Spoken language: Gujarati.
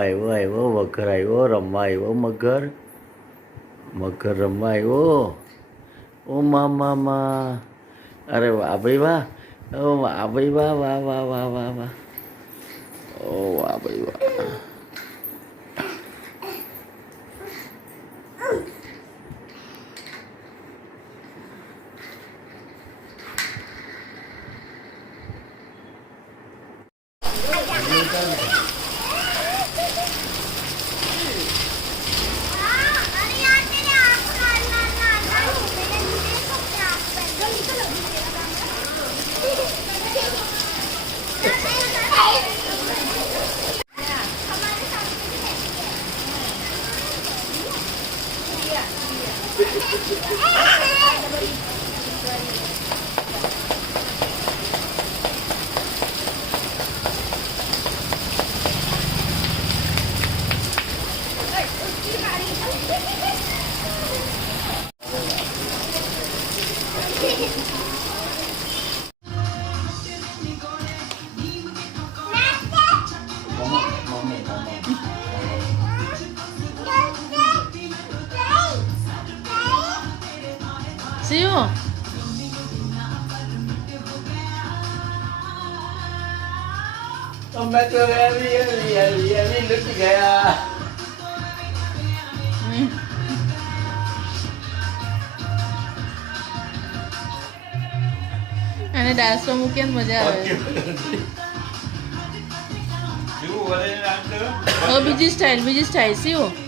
આવ્યો આવ્યો વઘર આવ્યો રમવા આવ્યો મગર મગર રમવા આવ્યો ઓ મા અરે વાહ ભાઈ વાહ ઓ વાહ ભાઈ વાહ વાહ વાહ વાહ વાહ વાહ ઓ વાહ ભાઈ વાહ શિવ मैं तो अभी लुट गया અને ડાન્સમાં મૂકીએ ને મજા આવે હવે બીજી સ્ટાઇલ શિવ